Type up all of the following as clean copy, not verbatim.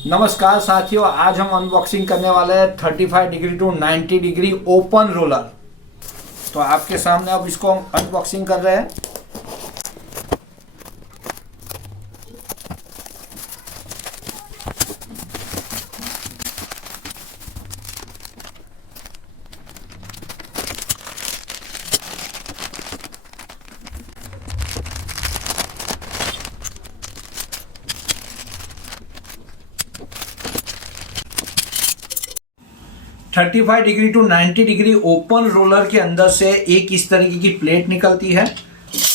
नमस्कार साथियों, आज हम अनबॉक्सिंग करने वाले हैं 35 degree to 90 degree open roller. तो आपके सामने अब इसको हम अनबॉक्सिंग कर रहे हैं। 35 degree to 90 degree open roller के अंदर से एक इस तरीके की प्लेट निकलती है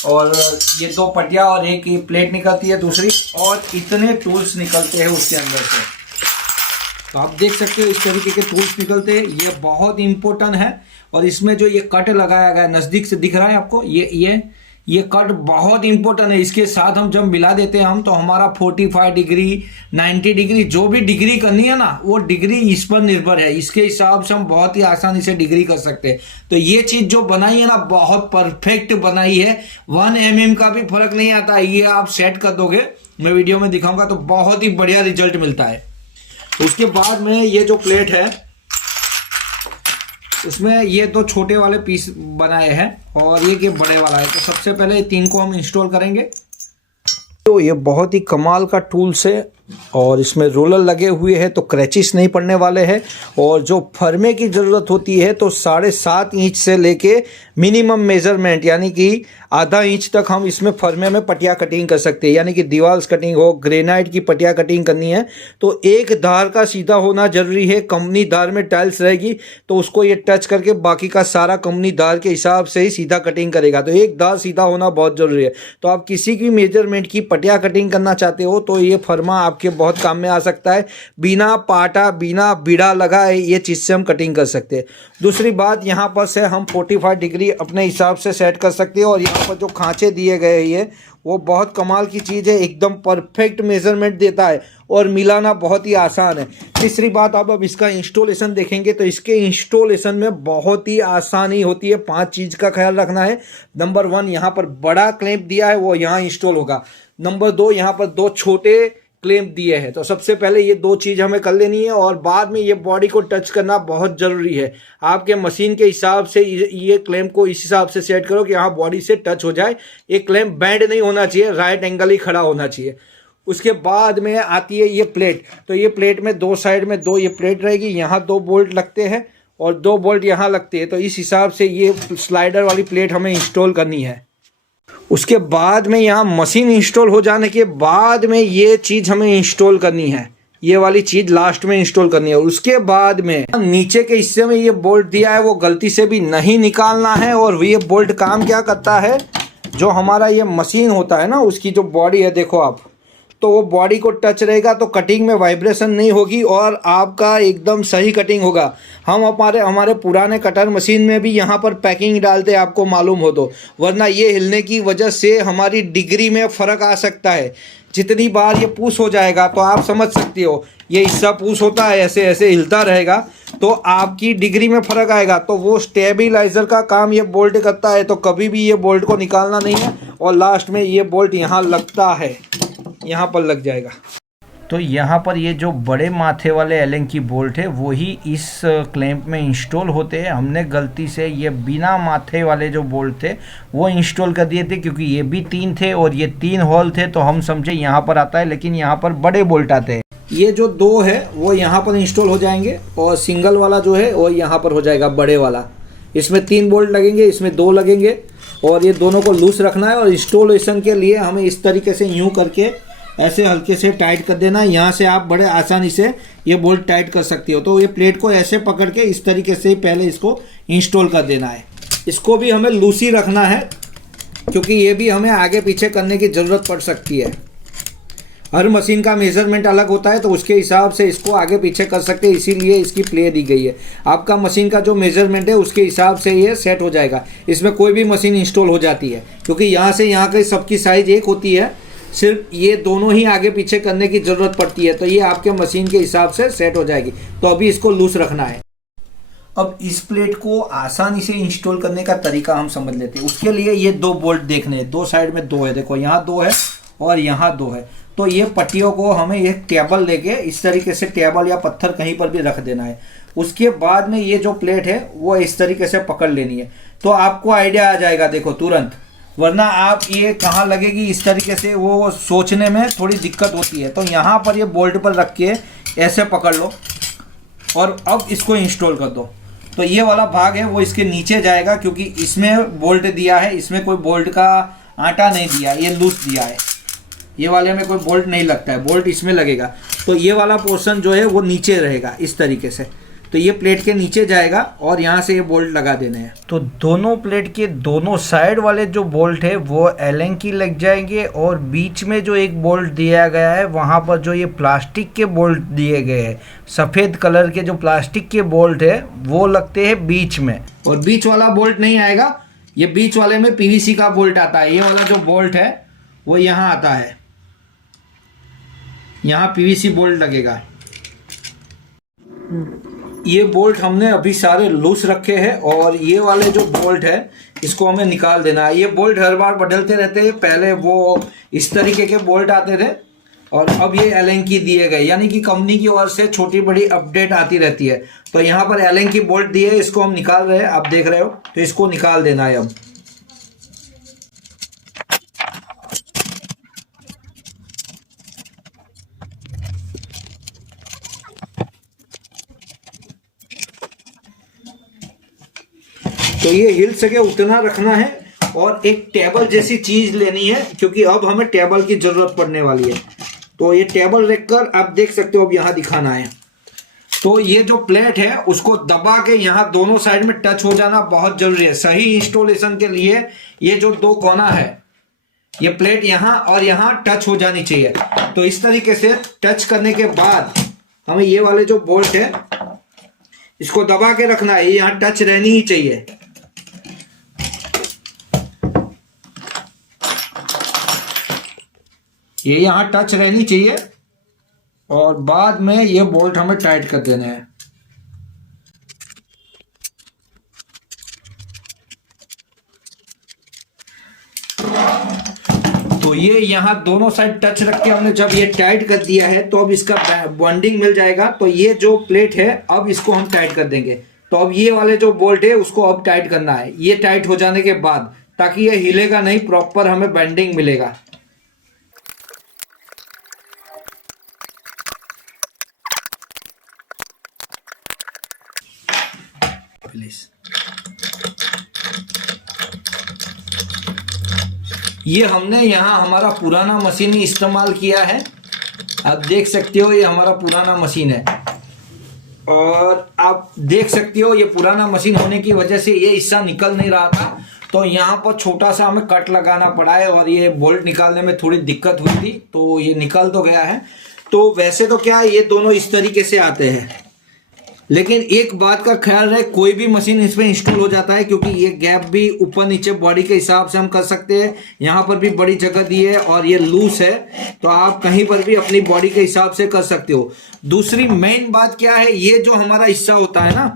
और ये दो पटिया और एक प्लेट निकलती है दूसरी, और इतने टूल्स निकलते हैं उसके अंदर से। तो आप देख सकते हो इस तरीके के टूल्स निकलते हैं। ये बहुत इंपॉर्टेंट है। और इसमें जो ये कट लगाया गया है, नज़दीक से दिख रहा है आपको, ये कट बहुत इंपॉर्टेंट है। इसके साथ हम जब मिला देते हैं तो हमारा 45 डिग्री 90 डिग्री जो भी डिग्री करनी है ना, वो डिग्री इस पर निर्भर है। इसके हिसाब से हम बहुत ही आसानी से डिग्री कर सकते हैं। तो ये चीज़ जो बनाई है ना, बहुत परफेक्ट बनाई है। 1 mm का भी फर्क नहीं आता। ये आप सेट कर दोगे, मैं वीडियो में दिखाऊंगा, तो बहुत ही बढ़िया रिजल्ट मिलता है। उसके बाद में ये जो प्लेट है, इसमें ये दो छोटे वाले पीस बनाए हैं और ये बड़े वाला है। तो सबसे पहले 3 को हम इंस्टॉल करेंगे। तो ये बहुत ही कमाल का टूल्स है और इसमें रोलर लगे हुए हैं, तो क्रैचेस नहीं पड़ने वाले हैं। और जो फर्मे की ज़रूरत होती है तो 7.5 इंच से लेके मिनिमम मेजरमेंट यानी कि आधा इंच तक हम इसमें फर्मे में पटिया कटिंग कर सकते हैं। यानी कि दीवाल्स कटिंग हो, ग्रेनाइट की पटिया कटिंग करनी है तो एक धार का सीधा होना जरूरी है। कंपनी धार में टाइल्स रहेगी तो उसको ये टच करके बाकी का सारा कंपनी धार के हिसाब से ही सीधा कटिंग करेगा। तो एक धार सीधा होना बहुत ज़रूरी है। तो आप किसी भी मेजरमेंट की पटिया कटिंग करना चाहते हो तो ये फर्मा आपके बहुत काम में आ सकता है। बिना पाटा, बिना बीड़ा लगाए ये चीज़ से हम कटिंग कर सकते हैं। दूसरी बात, यहाँ पर से हम 45 डिग्री अपने हिसाब से सेट कर सकते हैं। और यहाँ पर जो खांचे दिए गए हैं वो बहुत कमाल की चीज़ है, एकदम परफेक्ट मेजरमेंट देता है और मिलाना बहुत ही आसान है। तीसरी बात, आप अब इसका इंस्टॉलेशन देखेंगे तो इसके इंस्टॉलेशन में बहुत ही आसानी होती है। 5 चीज़ का ख्याल रखना है। नंबर 1, यहाँ पर बड़ा क्लैंप दिया है, वो यहाँ इंस्टॉल होगा। नंबर 2, यहाँ पर 2 छोटे क्लैंप दिए हैं। तो सबसे पहले ये 2 चीज़ हमें कर लेनी है और बाद में ये बॉडी को टच करना बहुत ज़रूरी है। आपके मशीन के हिसाब से ये क्लैंप को इस हिसाब से सेट करो कि यहाँ बॉडी से टच हो जाए। ये क्लैंप बैंड नहीं होना चाहिए, राइट एंगल ही खड़ा होना चाहिए। उसके बाद में आती है ये प्लेट। तो ये प्लेट में 2 साइड में 2 ये प्लेट रहेगी। यहाँ 2 बोल्ट लगते हैं और 2 बोल्ट यहाँ लगते हैं। तो इस हिसाब से ये स्लाइडर वाली प्लेट हमें इंस्टॉल करनी है। उसके बाद में यहाँ मशीन इंस्टॉल हो जाने के बाद में ये चीज़ हमें इंस्टॉल करनी है। ये वाली चीज़ लास्ट में इंस्टॉल करनी है। उसके बाद में नीचे के हिस्से में ये बोल्ट दिया है, वो गलती से भी नहीं निकालना है। और ये बोल्ट काम क्या करता है, जो हमारा ये मशीन होता है ना, उसकी जो बॉडी है देखो आप, तो वो बॉडी को टच रहेगा तो कटिंग में वाइब्रेशन नहीं होगी और आपका एकदम सही कटिंग होगा। हम हमारे पुराने कटर मशीन में भी यहाँ पर पैकिंग डालते, आपको मालूम हो तो, वरना ये हिलने की वजह से हमारी डिग्री में फ़र्क आ सकता है। जितनी बार ये पुश हो जाएगा तो आप समझ सकते हो, ये हिस्सा पुश होता है, ऐसे ऐसे हिलता रहेगा तो आपकी डिग्री में फ़र्क आएगा। तो वो स्टेबिलाइज़र का काम ये बोल्ट करता है। तो कभी भी ये बोल्ट को निकालना नहीं है। और लास्ट में ये बोल्ट यहाँ लगता है, यहाँ पर लग जाएगा। तो यहाँ पर ये जो बड़े माथे वाले एलन की बोल्ट है वही इस क्लैंप में इंस्टॉल होते हैं। हमने गलती से ये बिना माथे वाले जो बोल्ट थे वो इंस्टॉल कर दिए थे, क्योंकि ये भी 3 थे और ये 3 होल थे, तो हम समझे यहाँ पर आता है, लेकिन यहाँ पर बड़े बोल्ट आते हैं। ये जो 2 है वो यहाँ पर इंस्टॉल हो जाएंगे और सिंगल वाला जो है वो यहाँ पर हो जाएगा, बड़े वाला। इसमें 3 बोल्ट लगेंगे, इसमें 2 लगेंगे और ये दोनों को लूज रखना है। और इंस्टॉलेशन के लिए हमें इस तरीके से यूँ करके ऐसे हल्के से टाइट कर देना है। यहाँ से आप बड़े आसानी से ये बोल्ट टाइट कर सकते हो। तो ये प्लेट को ऐसे पकड़ के इस तरीके से ही पहले इसको इंस्टॉल कर देना है। इसको भी हमें लूज ही रखना है, क्योंकि ये भी हमें आगे पीछे करने की ज़रूरत पड़ सकती है। हर मशीन का मेजरमेंट अलग होता है, तो उसके हिसाब से इसको आगे पीछे कर सकते हैं, इसीलिए इसकी प्ले दी गई है। आपका मशीन का जो मेजरमेंट है उसके हिसाब से ये सेट हो जाएगा। इसमें कोई भी मशीन इंस्टॉल हो जाती है, क्योंकि यहाँ से यहाँ की सबकी साइज़ एक होती है, सिर्फ ये दोनों ही आगे पीछे करने की ज़रूरत पड़ती है। तो ये आपके मशीन के हिसाब से सेट हो जाएगी। तो अभी इसको लूज रखना है। अब इस प्लेट को आसानी से इंस्टॉल करने का तरीका हम समझ लेते हैं। उसके लिए ये 2 बोल्ट देखने हैं। 2 साइड में 2 है, देखो यहाँ 2 है और यहाँ 2 है। तो ये पट्टियों को हमें एक टेबल लेके इस तरीके से टेबल या पत्थर कहीं पर भी रख देना है। उसके बाद में ये जो प्लेट है वो इस तरीके से पकड़ लेनी है, तो आपको आइडिया आ जाएगा देखो तुरंत। वरना आप ये कहाँ लगेगी इस तरीके से वो सोचने में थोड़ी दिक्कत होती है। तो यहाँ पर ये बोल्ट पर रख के ऐसे पकड़ लो और अब इसको इंस्टॉल कर दो। तो ये वाला भाग है वो इसके नीचे जाएगा, क्योंकि इसमें बोल्ट दिया है, इसमें कोई बोल्ट का आटा नहीं दिया, ये लूज दिया है। ये वाले में कोई बोल्ट नहीं लगता है, बोल्ट इसमें लगेगा। तो ये वाला पोर्शन जो है वो नीचे रहेगा इस तरीके से। तो ये प्लेट के नीचे जाएगा और यहाँ से ये बोल्ट लगा देने हैं। तो दोनों प्लेट के दोनों साइड वाले जो बोल्ट है वो एलन की लग जाएंगे, और बीच में जो एक बोल्ट दिया गया है वहाँ पर जो ये प्लास्टिक के बोल्ट दिए गए हैं, सफ़ेद कलर के जो प्लास्टिक के बोल्ट है वो लगते हैं बीच में। और बीच वाला बोल्ट नहीं आएगा, ये बीच वाले में पीवीसी का बोल्ट आता है। ये वाला जो बोल्ट है वो यहाँ आता है, यहाँ पीवीसी बोल्ट लगेगा। ये बोल्ट हमने अभी सारे लूज रखे हैं, और ये वाले जो बोल्ट है इसको हमें निकाल देना है। ये बोल्ट हर बार बदलते रहते हैं, पहले वो इस तरीके के बोल्ट आते थे और अब ये एलन की दिए गए, यानी कि कंपनी की ओर से छोटी बड़ी अपडेट आती रहती है। तो यहाँ पर एलन की बोल्ट दिए, इसको हम निकाल रहे हैं, आप देख रहे हो। तो इसको निकाल देना है अब। तो ये हिल सके उतना रखना है, और एक टेबल जैसी चीज लेनी है, क्योंकि अब हमें टेबल की जरूरत पड़ने वाली है। तो ये टेबल रखकर आप देख सकते हो अब यहाँ दिखाना है। तो ये जो प्लेट है उसको दबा के यहाँ दोनों साइड में टच हो जाना बहुत जरूरी है सही इंस्टॉलेशन के लिए। ये जो दो कोना है, ये प्लेट यहाँ और यहाँ टच हो जानी चाहिए। तो इस तरीके से टच करने के बाद हमें ये वाले जो बोल्ट है इसको दबा के रखना है, ये यहाँ टच रहनी ही चाहिए। ये यहाँ टच रहनी चाहिए, और बाद में ये बोल्ट हमें टाइट कर देने हैं। तो ये यहाँ दोनों साइड टच रख के हमने जब ये टाइट कर दिया है, तो अब इसका बॉन्डिंग मिल जाएगा। तो ये जो प्लेट है अब इसको हम टाइट कर देंगे। तो अब ये वाले जो बोल्ट है उसको अब टाइट करना है, ये टाइट हो जाने के बाद, ताकि ये हिलेगा नहीं, प्रॉपर हमें बैंडिंग मिलेगा। ये हमने यहाँ हमारा पुराना मशीन ही इस्तेमाल किया है। आप देख सकते हो ये हमारा पुराना मशीन है, और आप देख सकते हो ये पुराना मशीन होने की वजह से ये हिस्सा निकल नहीं रहा था। तो यहाँ पर छोटा सा हमें कट लगाना पड़ा है, और ये बोल्ट निकालने में थोड़ी दिक्कत हुई थी, तो ये निकल तो गया है। तो वैसे तो क्या ये दोनों इस तरीके से आते हैं, लेकिन एक बात का ख्याल रहे, कोई भी मशीन इसमें इंस्टॉल हो जाता है, क्योंकि ये गैप भी ऊपर नीचे बॉडी के हिसाब से हम कर सकते हैं। यहाँ पर भी बड़ी जगह दी है और ये लूज है, तो आप कहीं पर भी अपनी बॉडी के हिसाब से कर सकते हो। दूसरी मेन बात क्या है, ये जो हमारा हिस्सा होता है ना,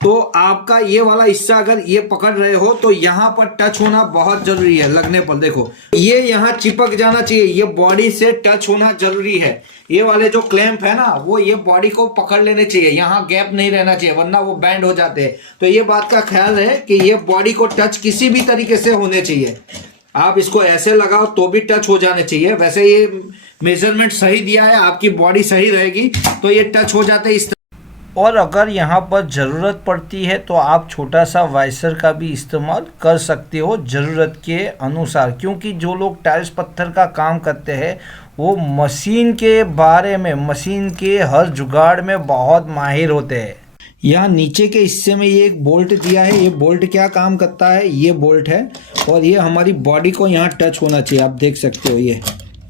तो आपका ये वाला हिस्सा अगर ये पकड़ रहे हो तो यहाँ पर टच होना बहुत जरूरी है। लगने पर देखो ये यहाँ चिपक जाना चाहिए, ये बॉडी से टच होना जरूरी है। ये वाले जो क्लैंप है ना वो ये बॉडी को पकड़ लेने चाहिए, यहाँ गैप नहीं रहना चाहिए, वरना वो बैंड हो जाते हैं। तो ये बात का ख्याल है कि ये बॉडी को टच किसी भी तरीके से होने चाहिए। आप इसको ऐसे लगाओ तो भी टच हो जाने चाहिए। वैसे ये मेजरमेंट सही दिया है, आपकी बॉडी सही रहेगी तो ये टच हो जाते हैं इस। और अगर यहाँ पर ज़रूरत पड़ती है तो आप छोटा सा वाइसर का भी इस्तेमाल कर सकते हो ज़रूरत के अनुसार, क्योंकि जो लोग टाइल्स पत्थर का काम करते हैं वो मशीन के बारे में, मशीन के हर जुगाड़ में बहुत माहिर होते हैं। यहाँ नीचे के हिस्से में ये एक बोल्ट दिया है, ये बोल्ट क्या काम करता है, ये बोल्ट है और ये हमारी बॉडी को यहाँ टच होना चाहिए। आप देख सकते हो ये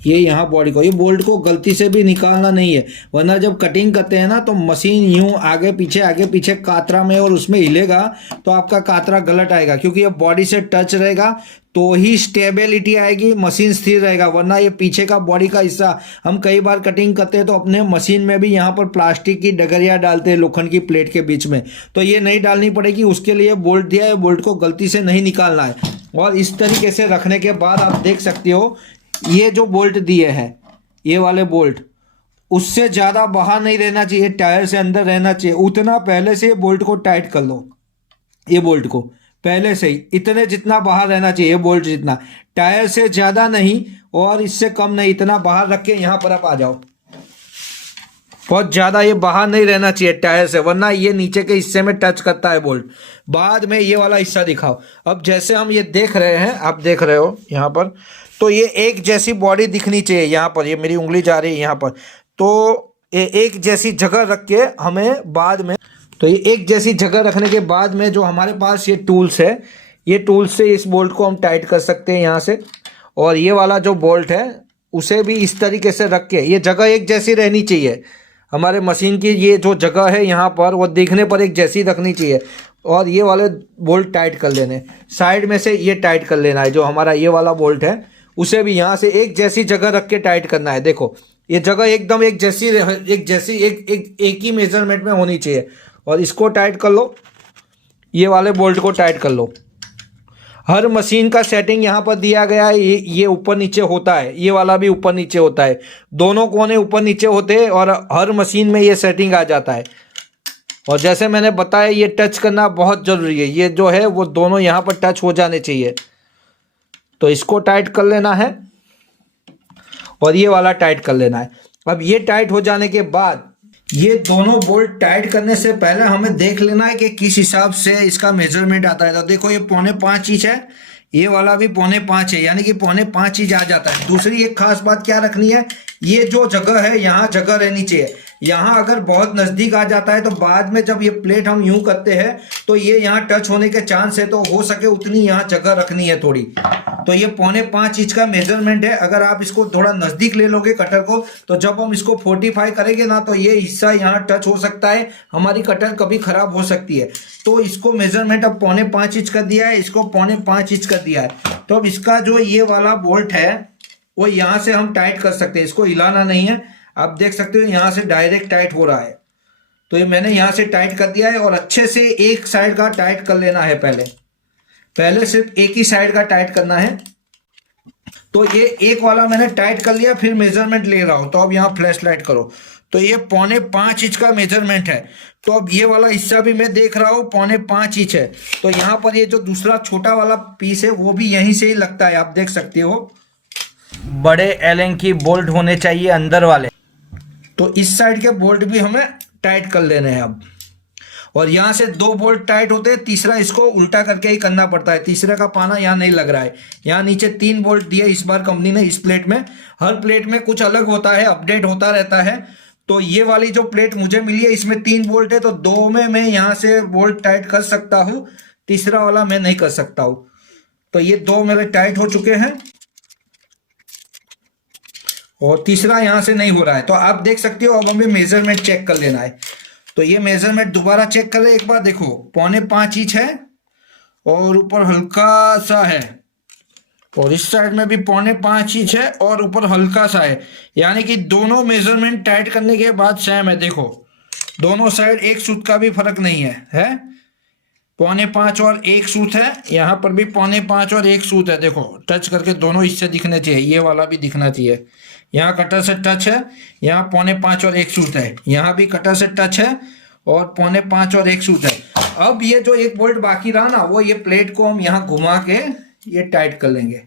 यहाँ बॉडी को, ये बोल्ट को गलती से भी निकालना नहीं है, वरना जब कटिंग करते हैं ना तो मशीन यूं आगे पीछे कातरा में और उसमें हिलेगा तो आपका कातरा गलत आएगा, क्योंकि ये बॉडी से टच रहेगा तो ही स्टेबिलिटी आएगी, मशीन स्थिर रहेगा। वरना ये पीछे का बॉडी का हिस्सा हम कई बार कटिंग करते हैं तो अपने मशीन में भी यहाँ पर प्लास्टिक की डगरिया डालते हैं लोखंड की प्लेट के बीच में, तो ये नहीं डालनी पड़ेगी। उसके लिए बोल्ट दिया है, बोल्ट को गलती से नहीं निकालना है। और इस तरीके से रखने के बाद आप देख सकते हो ये जो बोल्ट दिए हैं ये वाले बोल्ट उससे ज़्यादा बाहर नहीं रहना चाहिए, टायर से अंदर रहना चाहिए। उतना पहले से बोल्ट को टाइट कर लो, ये बोल्ट को पहले से ही इतने जितना बाहर रहना चाहिए, बोल्ट जितना, टायर से ज़्यादा नहीं और इससे कम नहीं, इतना बाहर रख के यहाँ पर आप आ जाओ। बहुत ज़्यादा ये बाहर नहीं रहना चाहिए टायर से, वरना ये नीचे के हिस्से में टच करता है बोल्ट। बाद में ये वाला हिस्सा दिखाओ। अब जैसे हम ये देख रहे हैं, आप देख रहे हो यहाँ पर, तो ये एक जैसी बॉडी दिखनी चाहिए। यहाँ पर ये मेरी उंगली जा रही है यहाँ पर, तो ये एक जैसी जगह रख के हमें बाद में, तो ये एक जैसी जगह रखने के बाद में जो हमारे पास ये टूल्स है, ये टूल्स से इस बोल्ट को हम टाइट कर सकते हैं यहाँ से। और ये वाला जो बोल्ट है उसे भी इस तरीके से रख के, ये जगह एक जैसी रहनी चाहिए। हमारे मशीन की ये जो जगह है यहाँ पर, वो देखने पर एक जैसी रखनी चाहिए। और ये वाले बोल्ट टाइट कर लेने, साइड में से ये टाइट कर लेना है। जो हमारा ये वाला बोल्ट है उसे भी यहाँ से एक जैसी जगह रख के टाइट करना है। देखो ये जगह एकदम एक ही मेजरमेंट में होनी चाहिए। और इसको टाइट कर लो, ये वाले बोल्ट को टाइट कर लो। हर मशीन का सेटिंग यहाँ पर दिया गया है, ये ऊपर नीचे होता है, ये वाला भी ऊपर नीचे होता है, दोनों कोने ऊपर नीचे होते हैं और हर मशीन में ये सेटिंग आ जाता है। और जैसे मैंने बताया, ये टच करना बहुत ज़रूरी है, ये जो है वो दोनों यहाँ पर टच हो जाने चाहिए। तो इसको टाइट कर लेना है और ये वाला टाइट कर लेना है। अब ये टाइट हो जाने के बाद, ये दोनों बोल्ट टाइट करने से पहले हमें देख लेना है कि किस हिसाब से इसका मेजरमेंट आता है। तो देखो ये 4.25 इंच है, ये वाला भी 4.25 है, यानी कि 4.25 इंच आ जाता है। दूसरी एक खास बात क्या रखनी है, ये जो जगह है यहाँ जगह रहनी चाहिए। यहाँ अगर बहुत नज़दीक आ जाता है तो बाद में जब ये प्लेट हम यूं करते हैं तो ये यहाँ टच होने के चांस है, तो हो सके उतनी यहाँ जगह रखनी है थोड़ी। तो ये 4.25 इंच का मेजरमेंट है। अगर आप इसको थोड़ा नज़दीक ले लोगे कटर को, तो जब हम इसको 45 करेंगे ना, तो ये हिस्सा यहाँ टच हो सकता है, हमारी कटर कभी ख़राब हो सकती है। तो इसको मेजरमेंट अब 4.25 इंच कर दिया है, इसको 4.5 इंच कर दिया है। तो अब इसका जो ये वाला बोल्ट है वो यहाँ से हम टाइट कर सकते हैं, इसको हिलाना नहीं है। आप देख सकते हो यहाँ से डायरेक्ट टाइट हो रहा है। तो ये मैंने यहाँ से टाइट कर दिया है और अच्छे से एक साइड का टाइट कर लेना है। पहले सिर्फ एक ही साइड का टाइट करना है। तो ये एक वाला मैंने टाइट कर लिया, फिर मेजरमेंट ले रहा हूँ। तो अब यहाँ फ्लैश लाइट करो, तो ये 4.5 इंच का मेजरमेंट है। तो अब ये वाला हिस्सा भी मैं देख रहा हूँ 4.5 इंच है। तो यहाँ पर ये जो दूसरा छोटा वाला पीस है वो भी यहीं से ही लगता है, आप देख सकते हो। बड़े एलन की बोल्ट होने चाहिए अंदर वाले। तो इस साइड के बोल्ट भी हमें टाइट कर लेने हैं अब। और यहाँ से 2 बोल्ट टाइट होते हैं, तीसरा इसको उल्टा करके ही करना पड़ता है। तीसरे का पाना यहाँ नहीं लग रहा है। यहाँ नीचे 3 बोल्ट दिए इस बार कंपनी ने इस प्लेट में। हर प्लेट में कुछ अलग होता है, अपडेट होता रहता है। तो ये वाली जो प्लेट मुझे मिली है इसमें 3 बोल्ट है, तो 2 में मैं यहाँ से बोल्ट टाइट कर सकता हूँ, तीसरा वाला मैं नहीं कर सकता हूँ। तो ये 2 मेरे टाइट हो चुके हैं और तीसरा यहाँ से नहीं हो रहा है। तो आप देख सकते हो। अब हमें मेजरमेंट चेक कर लेना है। तो ये मेजरमेंट दोबारा चेक कर ले एक बार। देखो 4.5 इंच है और ऊपर हल्का सा है, और इस साइड में भी 4.5 इंच है और ऊपर हल्का सा है, यानी कि दोनों मेजरमेंट टाइट करने के बाद सेम है। देखो दोनों साइड एक सूत का भी फर्क नहीं है 4.5 और 1 सूत है। यहाँ पर भी 4.5 और 1 सूत है। देखो टच करके दोनों हिस्से दिखने चाहिए, ये वाला भी दिखना चाहिए। यहाँ कटर से टच है, यहाँ 4.5 और 1 सूत है, यहाँ भी कटर से टच है और 4.5 और 1 सूत है। अब ये जो एक बोल्ट बाकी रहा ना, वो ये प्लेट को हम यहाँ घुमा के ये टाइट कर लेंगे।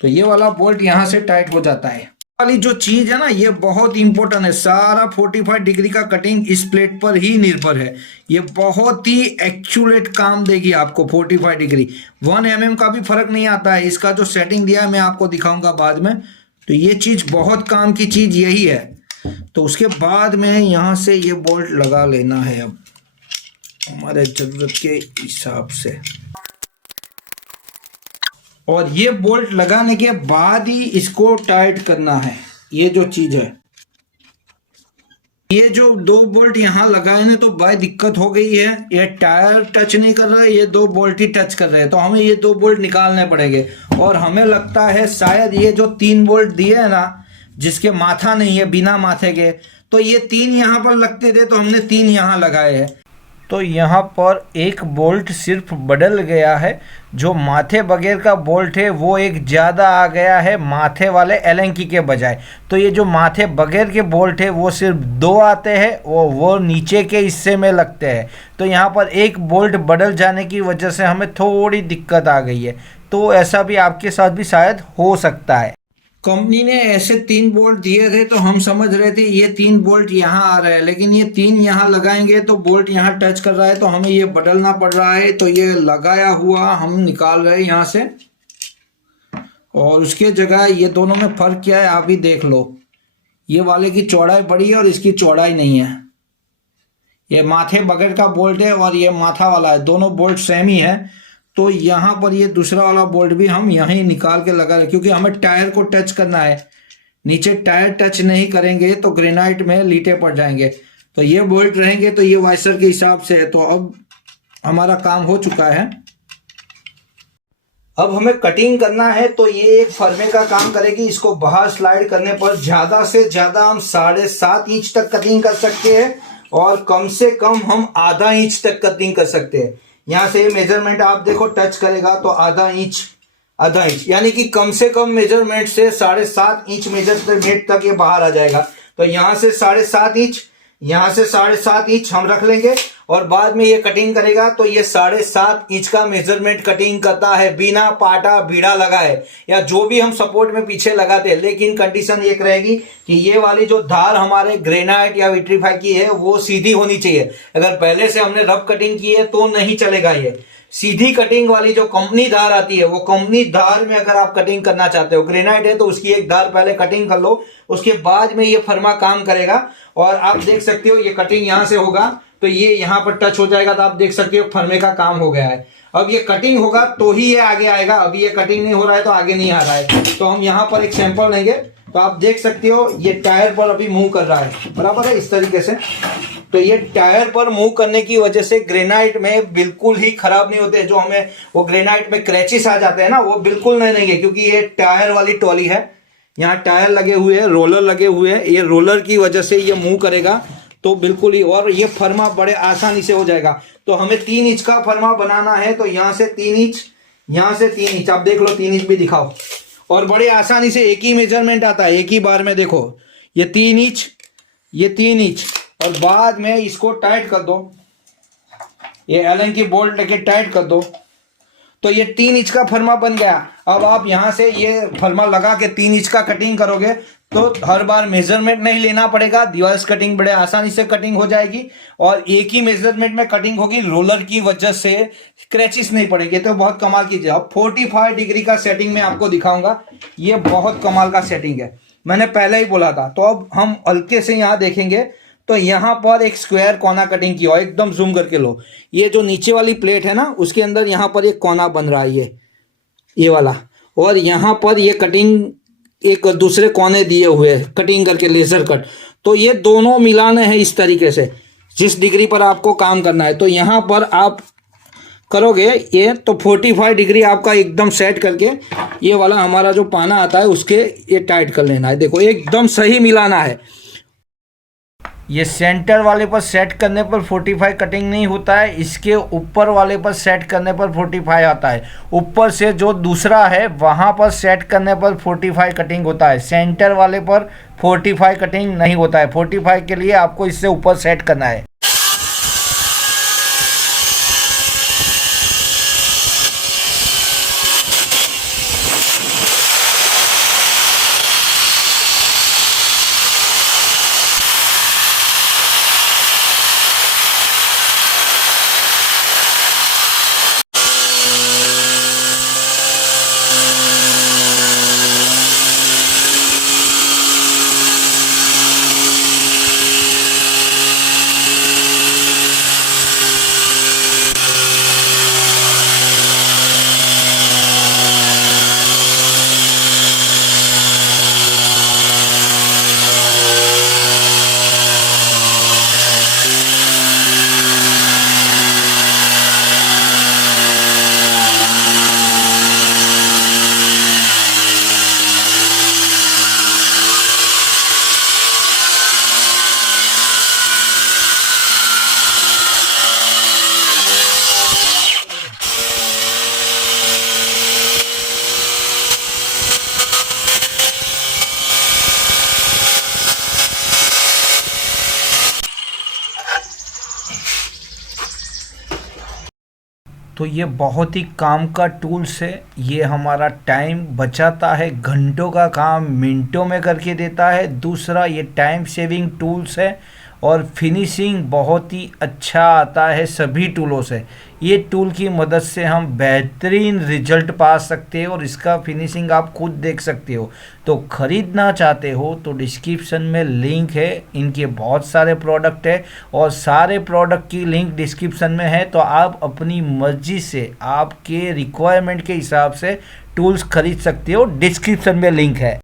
तो ये वाला बोल्ट यहाँ से टाइट हो जाता है। वाली जो चीज है ना, ये बहुत इंपॉर्टेंट है। सारा 45 डिग्री का कटिंग इस प्लेट पर ही निर्भर है। ये बहुत ही एक्यूरेट काम देगी आपको। 45 डिग्री 1 mm का भी फर्क नहीं आता है। इसका जो सेटिंग दिया है मैं आपको दिखाऊंगा बाद में। तो ये चीज बहुत काम की चीज यही है। तो उसके बाद में यहाँ से ये बोल्ट लगा लेना है अब हमारे जरूरत के हिसाब से। और ये बोल्ट लगाने के बाद ही इसको टाइट करना है। ये जो चीज है, ये जो 2 बोल्ट यहाँ लगाए ना, तो भाई दिक्कत हो गई है। ये टायर टच नहीं कर रहा है, ये 2 बोल्ट ही टच कर रहे हैं। तो हमें ये 2 बोल्ट निकालने पड़ेंगे। और हमें लगता है शायद ये जो 3 बोल्ट दिए है ना, जिसके माथा नहीं है, बिना माथे के, तो ये 3 यहाँ पर लगते थे, तो हमने 3 यहाँ लगाए हैं। तो यहाँ पर एक बोल्ट सिर्फ बदल गया है। जो माथे बगैर का बोल्ट है वो एक ज़्यादा आ गया है माथे वाले एलेंकी के बजाय। तो ये जो माथे बगैर के बोल्ट है वो सिर्फ 2 आते हैं, वो नीचे के हिस्से में लगते हैं। तो यहाँ पर एक बोल्ट बदल जाने की वजह से हमें थोड़ी दिक्कत आ गई है। तो ऐसा भी आपके साथ भी शायद हो सकता है। कंपनी ने ऐसे 3 बोल्ट दिए थे तो हम समझ रहे थे ये 3 बोल्ट यहाँ आ रहा है, लेकिन ये 3 यहाँ लगाएंगे तो बोल्ट यहाँ टच कर रहा है, तो हमें ये बदलना पड़ रहा है। तो ये लगाया हुआ हम निकाल रहे हैं यहाँ से, और उसके जगह ये दोनों में फर्क क्या है आप ही देख लो। ये वाले की चौड़ाई बड़ी है और इसकी चौड़ाई नहीं है। ये माथे बगैर का बोल्ट है और ये माथा वाला है, दोनों बोल्ट सेम ही है। तो यहाँ पर ये दूसरा वाला बोल्ट भी हम यहीं निकाल के लगा रहे, क्योंकि हमें टायर को टच करना है। नीचे टायर टच नहीं करेंगे तो ग्रेनाइट में लीटे पड़ जाएंगे। तो ये बोल्ट रहेंगे तो ये वाइसर के हिसाब से है। तो अब हमारा काम हो चुका है। अब हमें कटिंग करना है, तो ये एक फरमे का काम करेगी। इसको बाहर स्लाइड करने पर ज़्यादा से ज़्यादा हम 7.5 इंच तक कटिंग कर सकते हैं, और कम से कम हम आधा इंच तक कटिंग कर सकते हैं। यहाँ से मेजरमेंट आप देखो, टच करेगा तो आधा इंच यानी कि कम से कम मेजरमेंट से 7.5 इंच मेजरमेंट तक ये बाहर आ जाएगा। तो यहाँ से 7.5 इंच, यहाँ से 7.5 इंच हम रख लेंगे, और बाद में ये कटिंग करेगा तो ये 7.5 इंच का मेजरमेंट कटिंग करता है, बिना पाटा बीड़ा लगाए या जो भी हम सपोर्ट में पीछे लगाते हैं। लेकिन कंडीशन एक रहेगी कि ये वाली जो धार हमारे ग्रेनाइट या विट्रीफाई की है वो सीधी होनी चाहिए। अगर पहले से हमने रफ कटिंग की है तो नहीं चलेगा। ये सीधी कटिंग वाली जो कंपनी धार आती है, वो कंपनी धार में अगर आप कटिंग करना चाहते हो, ग्रेनाइट है तो उसकी एक धार पहले कटिंग कर लो, उसके बाद में ये फर्मा काम करेगा। और आप देख सकते हो ये कटिंग यहां से होगा तो ये यहाँ पर टच हो जाएगा, तो आप देख सकते हो फर्मे का काम हो गया है। अब ये कटिंग होगा तो ही ये आगे आएगा, अभी ये कटिंग नहीं हो रहा है तो आगे नहीं आ रहा है। तो हम यहाँ पर एक सैंपल लेंगे, तो आप देख सकते हो ये टायर पर अभी मूव कर रहा है, बराबर है, इस तरीके से। तो ये टायर पर मूव करने की वजह से ग्रेनाइट में बिल्कुल ही खराब नहीं होते। जो हमें वो ग्रेनाइट में क्रैचेस आ जाते हैं ना, वो बिल्कुल नहीं है, क्योंकि ये टायर वाली ट्रॉली है। यहाँ टायर लगे हुए हैं, रोलर लगे हुए हैं, ये रोलर की वजह से ये मूव करेगा तो बिल्कुल ही, और ये फर्मा बड़े आसानी से हो जाएगा। तो हमें 3 इंच का फर्मा बनाना है, तो यहाँ से 3 इंच, यहाँ से 3 इंच, आप देख लो 3 इंच भी दिखाओ, और बड़े आसानी से एक ही मेजरमेंट आता है, एक ही बार में। देखो ये 3 इंच, ये 3 इंच, और बाद में इसको टाइट कर दो, ये एलन की बोल्ट लेके टाइट कर दो, तो ये 3 इंच का फर्मा बन गया। अब आप यहाँ से ये फर्मा लगा के 3 इंच का कटिंग करोगे तो हर बार मेजरमेंट नहीं लेना पड़ेगा, डिवाइस कटिंग बड़े आसानी से कटिंग हो जाएगी, और एक ही मेजरमेंट में कटिंग होगी। रोलर की वजह से क्रैचेस नहीं पड़ेंगे। तो बहुत कमाल की जॉब। 45 डिग्री का सेटिंग में आपको दिखाऊंगा, ये बहुत कमाल का सेटिंग है, मैंने पहले ही बोला था। तो अब हम हल्के से यहाँ देखेंगे तो यहाँ पर एक स्क्वायर कोना कटिंग की हो, एकदम जूम करके लो। ये जो नीचे वाली प्लेट है ना, उसके अंदर यहाँ पर एक कोना बन रहा है, ये वाला, और यहाँ पर ये कटिंग एक दूसरे कोने दिए हुए हैं कटिंग करके, लेजर कट। तो ये दोनों मिलाने हैं इस तरीके से, जिस डिग्री पर आपको काम करना है। तो यहाँ पर आप करोगे ये, तो 45 डिग्री आपका एकदम सेट करके ये वाला हमारा जो पाना आता है उसके ये टाइट कर लेना है। देखो एकदम सही मिलाना है। ये सेंटर वाले पर सेट करने पर 45 कटिंग नहीं होता है, इसके ऊपर वाले पर सेट करने पर 45 आता है। ऊपर से जो दूसरा है वहाँ पर सेट करने पर 45 कटिंग होता है, सेंटर वाले पर 45 कटिंग नहीं होता है। 45 के लिए आपको इससे ऊपर सेट करना है। तो ये बहुत ही काम का टूल्स है। ये हमारा टाइम बचाता है, घंटों का काम मिनटों में करके देता है। दूसरा, ये टाइम सेविंग टूल्स है और फिनिशिंग बहुत ही अच्छा आता है सभी टूलों से। ये टूल की मदद से हम बेहतरीन रिजल्ट पा सकते हो और इसका फिनिशिंग आप खुद देख सकते हो। तो ख़रीदना चाहते हो तो डिस्क्रिप्शन में लिंक है, इनके बहुत सारे प्रोडक्ट है और सारे प्रोडक्ट की लिंक डिस्क्रिप्शन में है। तो आप अपनी मर्जी से, आपके रिक्वायरमेंट के हिसाब से टूल्स खरीद सकते हो, डिस्क्रिप्शन में लिंक है।